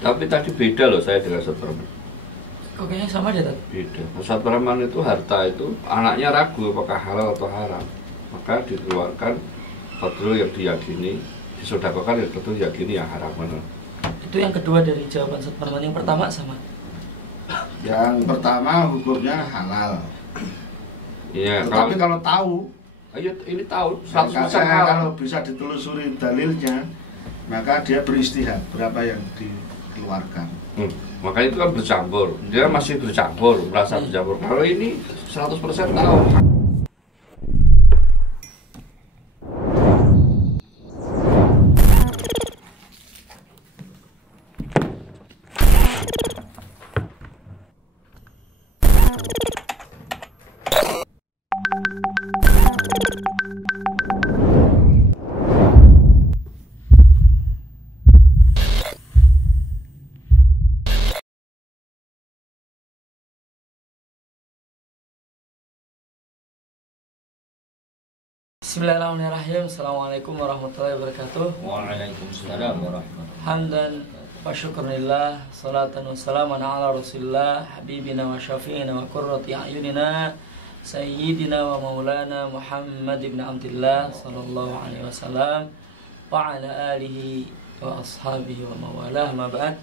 Tapi tadi beda loh saya dengan Ustadz Rahman. Kok kayaknya sama deh tadi? Beda. Ustadz Rahman itu harta itu anaknya ragu apakah halal atau haram, maka dikeluarkan betul yang diyakini, disodakokan yang betul diyakini yang haram. Itu yang kedua dari jawaban Ustadz Rahman. Yang pertama sama. Yang pertama hukumnya halal. Iya. Tetapi kalau tahu, ayo ini tahu 100% kalau halal. bisa ditelusuri dalilnya, maka dia beristihad berapa yang dikeluarkan. Makanya itu kan bercampur. Dia masih bercampur, merasa bercampur. Kalau ini 100% tahu. Bismillahirrahmanirrahim. Assalamualaikum warahmatullahi wabarakatuh. Waalaikumsalam warahmatullahi. Hamdan wa syukurillah, salatan wa salaman ala rasulillah, habibina wa syafi'ina wa qurrati a'yunina, sayyidina wa maulana Muhammad ibn Abdillah sallallahu alaihi wasallam wa ala alihi wa ashabihi wa mawalah, ma ba'd.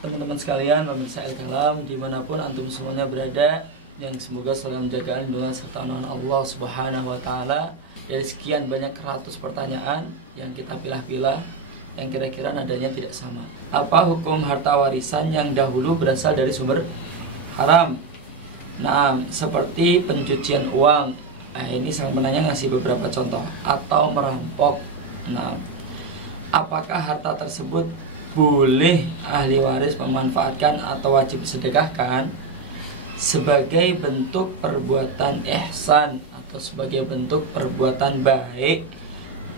Teman-teman sekalian, pemirsa Al-Kalam dimanapun antum semuanya berada, yang semoga selalu menjaga lindungan serta naungan Allah Subhanahu wa taala. Dari sekian banyak ratus pertanyaan yang kita pilah-pilah, yang kira-kira nadanya tidak sama. Apa hukum harta warisan yang dahulu berasal dari sumber haram? Nah, seperti pencucian uang. Ini sang penanya ngasih beberapa contoh. Atau merampok. Nah, apakah harta tersebut boleh ahli waris memanfaatkan atau wajib sedekahkan sebagai bentuk perbuatan ihsan atau sebagai bentuk perbuatan baik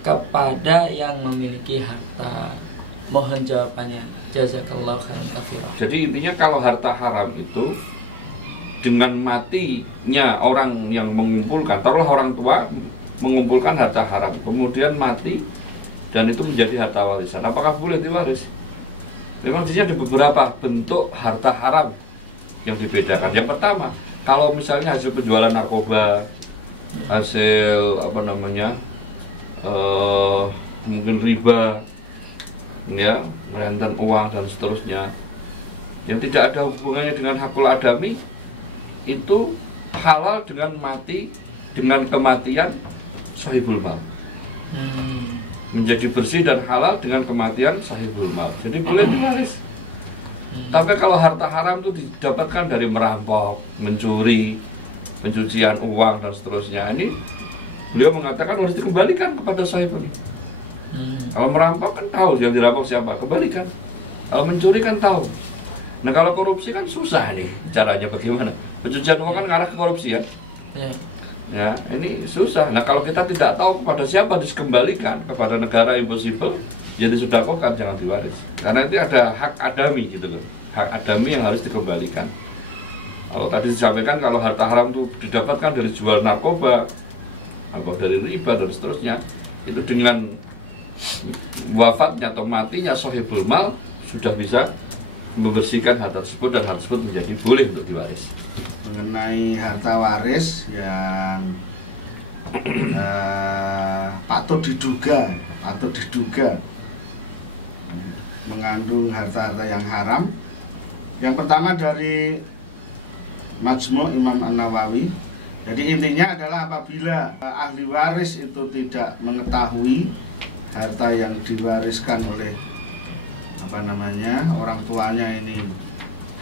kepada yang memiliki harta? Mohon jawabannya. Jazakallahu khairan katsira. Jadi intinya kalau harta haram itu dengan matinya orang yang mengumpulkan, taruhlah orang tua mengumpulkan harta haram, kemudian mati dan itu menjadi harta warisan, apakah boleh diwaris? Memang di sini ada beberapa bentuk harta haram yang dibedakan. Yang pertama, kalau misalnya hasil penjualan narkoba, hasil mungkin riba, ya, merenten uang dan seterusnya, yang tidak ada hubungannya dengan hakul adami, itu halal dengan kematian sahibul mal. Menjadi bersih dan halal dengan kematian sahibul mal. Jadi boleh diwaris. Tapi kalau harta haram itu didapatkan dari merampok, mencuri, pencucian uang dan seterusnya, ini beliau mengatakan harus dikembalikan kepada sahibnya. Kalau merampok kan tahu yang dirampok siapa, kembalikan. Kalau mencuri kan tahu. Nah kalau korupsi kan susah nih caranya bagaimana. Pencucian uang kan ngarah ke korupsi ya. Ya, ini susah. Nah kalau kita tidak tahu kepada siapa dikembalikan, kepada negara impossible, jadi sudah kan jangan diwaris. Karena itu ada hak adami gitu loh. Hak adami yang harus dikembalikan. Kalau tadi disampaikan kalau harta haram itu didapatkan dari jual narkoba atau dari riba dan seterusnya, itu dengan wafatnya atau matinya sahibul mal sudah bisa membersihkan harta tersebut dan harta tersebut menjadi boleh untuk diwaris. Mengenai harta waris yang patut diduga mengandung harta-harta yang haram. Yang pertama dari Majmu' Imam An-Nawawi. Jadi intinya adalah apabila ahli waris itu tidak mengetahui harta yang diwariskan oleh orang tuanya ini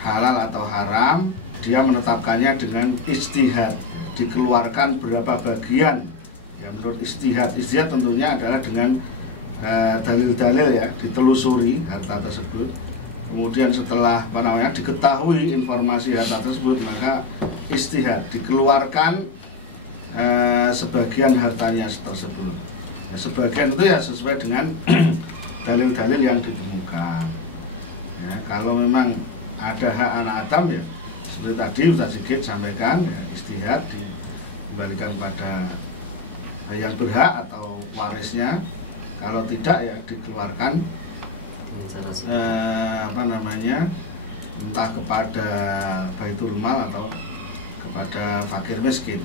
halal atau haram, dia menetapkannya dengan ijtihad, dikeluarkan berapa bagian. Ya menurut ijtihad tentunya adalah dengan dalil-dalil ya, ditelusuri harta tersebut. Kemudian setelah diketahui informasi harta tersebut, maka ijtihad, dikeluarkan sebagian hartanya tersebut. Ya, sebagian itu ya sesuai dengan dalil-dalil yang ditemukan. Ya, kalau memang ada hak anak Adam ya seperti tadi Ustaz Sigit sampaikan, ya, ijtihad dikembalikan pada yang berhak atau warisnya. Kalau tidak ya dikeluarkan entah kepada Baitul Mal atau kepada fakir miskin.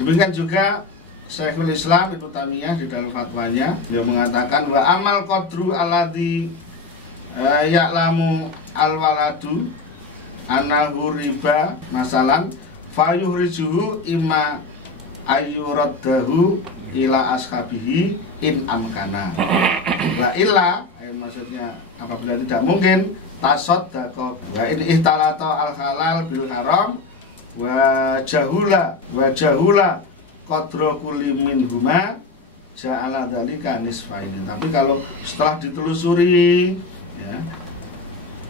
Demikian juga Syekhul Islam Ibnu Taimiyah di dalam fatwanya dia mengatakan wa amal qadru alladzi ya'lamu alwaladu annahu riba masalan fayuhrijuhu imma ayyuraddahu ila ashabihi in amkana la illa maksudnya apabila tidak mungkin tasaddaqa wa in ihtalata al halal bil haram wa jahula qadra kulli minhuma ja'ala dzalika nisfaini. Tapi kalau setelah ditelusuri ya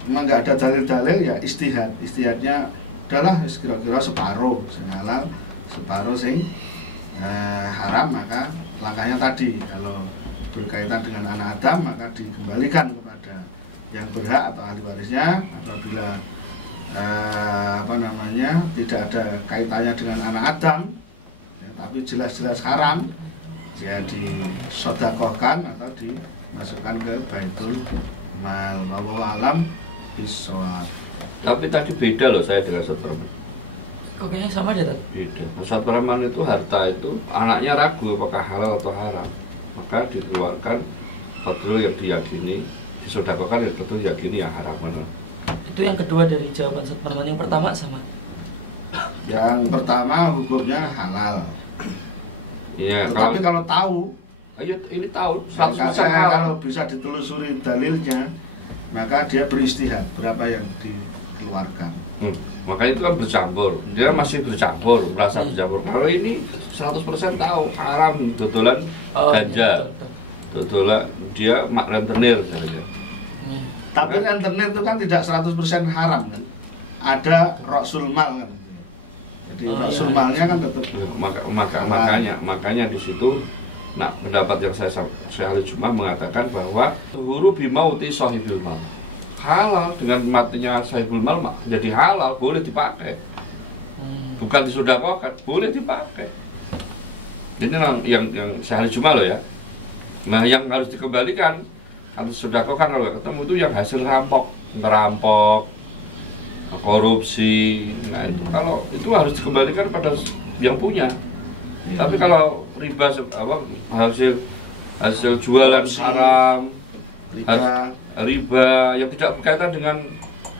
memang nggak ada dalil-dalil ya istihadnya adalah kira-kira separuh sing halal separuh sing haram, maka langkahnya tadi kalau berkaitan dengan anak Adam maka dikembalikan kepada yang berhak atau ahli warisnya. Apabila tidak ada kaitannya dengan anak Adam ya, tapi jelas-jelas haram ya disodakohkan atau dimasukkan ke Baitul Mal. Wallahu alam bishawab. Tapi tadi beda loh saya dengan Ustaz Rahman. Kok kayaknya sama deh tadi? Beda. Ustaz Rahman itu harta itu anaknya ragu apakah halal atau haram, maka dikeluarkan qadrul yang diyakini, disodakohkan yang tentu diyakini yang haram. Itu yang kedua dari jawaban Ustaz Rahman. Yang pertama sama? Yang pertama hukumnya halal. Iya. Tapi kalau tahu, ayo ini tahu 100% halal. halal. Kalau bisa ditelusuri dalilnya, maka dia beristihad berapa yang dikeluarkan. Makanya itu kan bercampur. Dia masih bercampur, merasa bercampur. Kalau ini 100% tahu haram, dodolan ganja. Dodolan dia rentenir saja. Tapi rentenir itu kan tidak 100% haram kan. Ada roksul mal kan. Jadi roksul malnya kan tetap makanya di situ nah pendapat yang saya ahli Jummah mengatakan bahwa huru bimauti sahibil mal. Halal dengan matinya sahibul mal jadi halal, boleh dipakai. Bukan disedekahkan, boleh dipakai. Ini yang saya ahli Jummah loh ya. Nah, yang harus dikembalikan harus sedekahkan kalau ketemu itu yang hasil ngerampok, korupsi. Nah, itu kalau itu harus dikembalikan pada yang punya. Tapi kalau riba hasil jualan haram, riba yang tidak berkaitan dengan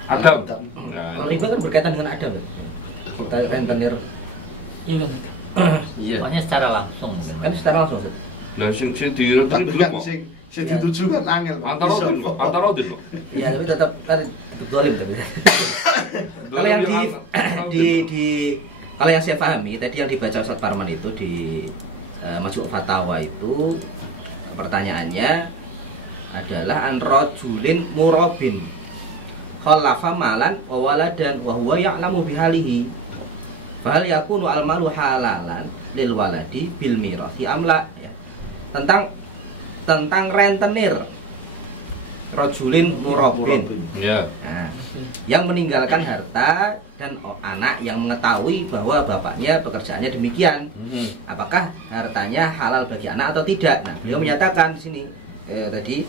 Adam. Nah, riba kan berkaitan dengan Adam. Kita rentenir. Iya. Iya. Pokoknya secara langsung kan secara langsung. Lah sing direntenir dulu kok. Sing dituju kan angel. Antara odin loh. Iya, tapi tetap zalim tapi. Kalau yang kalau yang saya pahami tadi yang dibaca Ustaz Parman itu di Majmu' Fatawa itu pertanyaannya adalah an rajulin murabin khalafa malan wa waladan wa huwa ya'lamu bihalihi fa hal yakunu al malu halalan lil waladi bil mirasi amla ya. Tentang rentenir rajulin murabin ya. Nah, yang meninggalkan harta dan anak yang mengetahui bahwa bapaknya pekerjaannya demikian, apakah hartanya halal bagi anak atau tidak? Nah, beliau menyatakan di sini tadi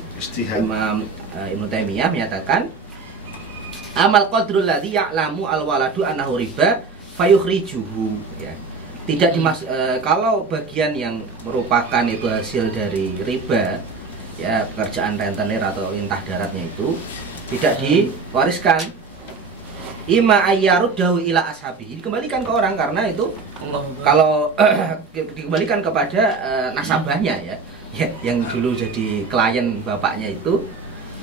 Imam Ibnu Taimiyah menyatakan amal qadrul ladzi ya'lamu al-waladu annahu riba fayukhrijuhu ya. Tidak kalau bagian yang merupakan itu hasil dari riba ya, pekerjaan rentenir atau lintah daratnya itu tidak diwariskan. Ima ayyaruddahu ila ashabihi, dikembalikan ke orang karena itu kalau dikembalikan kepada nasabahnya ya, yang dulu jadi klien bapaknya itu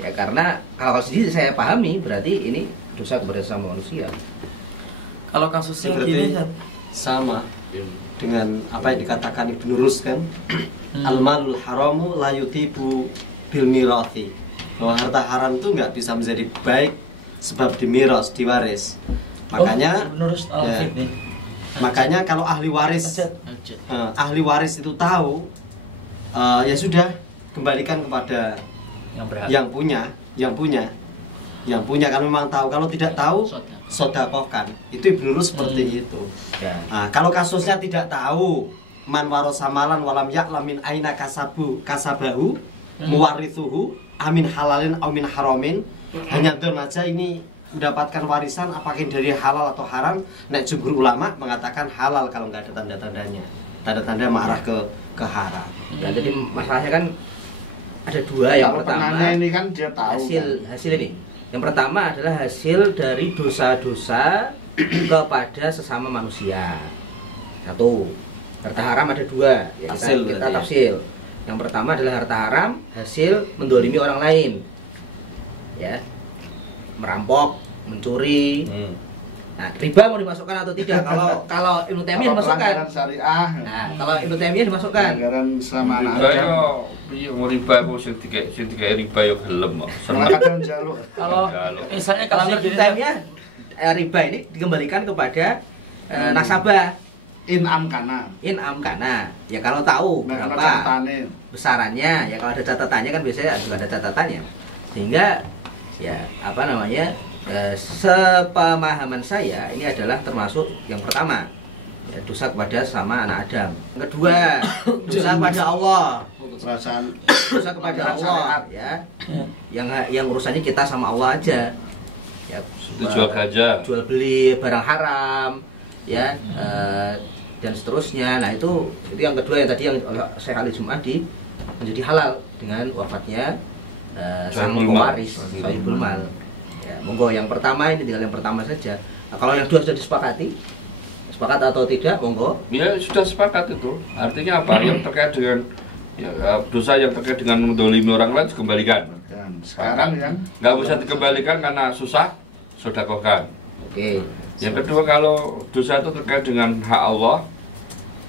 ya, karena kalau sendiri saya pahami berarti ini dosa kepada sesama manusia. Kalau kasusnya berarti gini sama dengan apa yang dikatakan Ibnu Rus kan, al-malul haramu la yutibu bil mirathi, bahwa harta haram itu nggak bisa menjadi baik sebab dimiras, diwaris. Makanya makanya kalau ahli waris itu tahu ya sudah kembalikan kepada yang punya kalau memang tahu. Kalau tidak tahu sodakohkan. Itu Ibnu Rus seperti itu. Nah, kalau kasusnya tidak tahu man warasa malan walam ya'lam min aina kasabahu muwarithuhu amin halalin amin haramin, hanya don aja ini mendapatkan warisan apakah dari halal atau haram. Nek jumhur ulama mengatakan halal kalau nggak ada tanda-tandanya, tanda-tanda mengarah ke haram. Ya, jadi masalahnya kan ada dua. Yang pertama ini kan dia tahu hasil ini. Yang pertama adalah hasil dari dosa-dosa kepada sesama manusia. Satu, harta haram ada dua. Ya, kita tafsir. Yang pertama adalah harta haram hasil mendolimi orang lain, ya, merampok, mencuri. Nah, riba mau dimasukkan atau tidak? Kalau Ibnu Taimiyah dimasukkan. Syariah. Nah, kalau Ibnu Taimiyah dimasukkan. Pelanggaran sama anak Riba Adam. yo, piye mau riba kok sing dikek riba yo gelem kok. Malah kadang jaluk. Kalau misalnya kalau Kalau Ibnu Taimiyah riba ini dikembalikan kepada nasabah. In'am kana. Ya kalau tahu Nah, berapa besarannya, ya kalau ada catatannya kan biasanya juga ada catatannya. Sehingga ya apa namanya? Sepemahaman saya ini adalah termasuk yang pertama, ya, dosa kepada sama anak Adam. Yang kedua, dosa kepada Allah. Dosa kepada Allah, ya. Yang urusannya kita sama Allah aja. Ya, jual gajah, jual beli barang haram, ya, dan seterusnya. Nah itu yang kedua yang tadi yang Syekh Ali Jum'adi menjadi halal dengan wafatnya sang pewaris Sahibul Mal. Ya, monggo yang pertama ini tinggal yang pertama saja. Nah, kalau yang dua sudah disepakati, sepakat atau tidak, monggo. Ya sudah sepakat itu. Artinya apa? Yang terkait dengan ya, dosa yang terkait dengan mendolimi orang lain dikembalikan. Dan sekarang yang nggak bisa dikembalikan karena susah, sedekahkan. Oke. Yang kedua, kalau dosa itu terkait dengan hak Allah,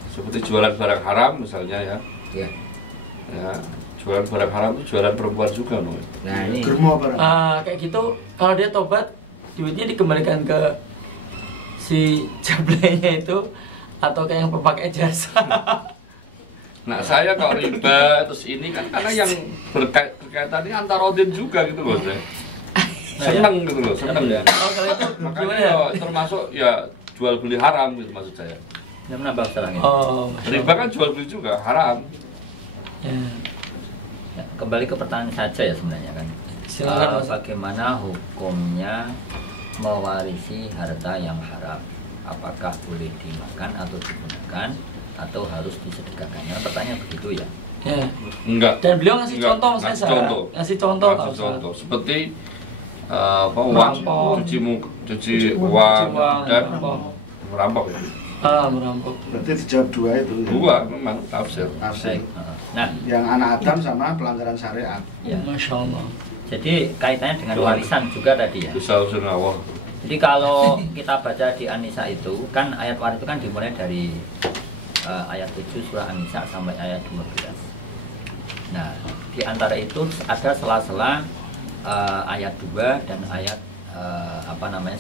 seperti jualan barang haram misalnya, ya. Ya, jualan barang haram itu jualan perempuan juga, no. Nah ini. germo barang. kayak gitu, kalau dia tobat, duitnya dikembalikan ke si jablenya itu atau kayak yang pemakai jasa. Nah, saya kalau riba terus ini kan karena yang berkaitan ini antara odin juga gitu loh, saya. Seneng gitu loh, seneng ya. Oh, kalau itu Makanya ya, termasuk ya jual beli haram gitu maksud saya. Yang menambah setelahnya. Oh, Riba kan jual beli juga haram. ya. Ya, kembali ke pertanyaan saja ya sebenarnya kan. Silakan, Mas. Bagaimana hukumnya mewarisi harta yang haram? Apakah boleh dimakan atau digunakan atau harus disedekahkan? Ya, pertanyaan begitu ya. Ya. Enggak. Dan beliau ngasih Enggak, contoh, Mas ngasih Reza. contoh. Ngasih contoh, Ngasih Mas. contoh. Seperti apa, Merampok. uang, cuci uang dan merampok ya. Merampok. Berarti dijawab dua itu. Ya? Dua memang tafsir. Tafsir. Baik. Nah, Yang anak Adam sama pelanggaran syariat. ya. Masya Allah. Jadi kaitannya dengan warisan juga tadi ya. Dosa usul Allah. Jadi kalau kita baca di An-Nisa itu kan ayat waris itu kan dimulai dari ayat 7 surah An-Nisa sampai ayat 12. Nah, di antara itu ada sela-sela ayat 2 dan ayat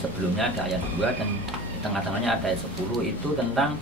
sebelumnya ada ayat 2 dan di tengah-tengahnya ada ayat 10 itu tentang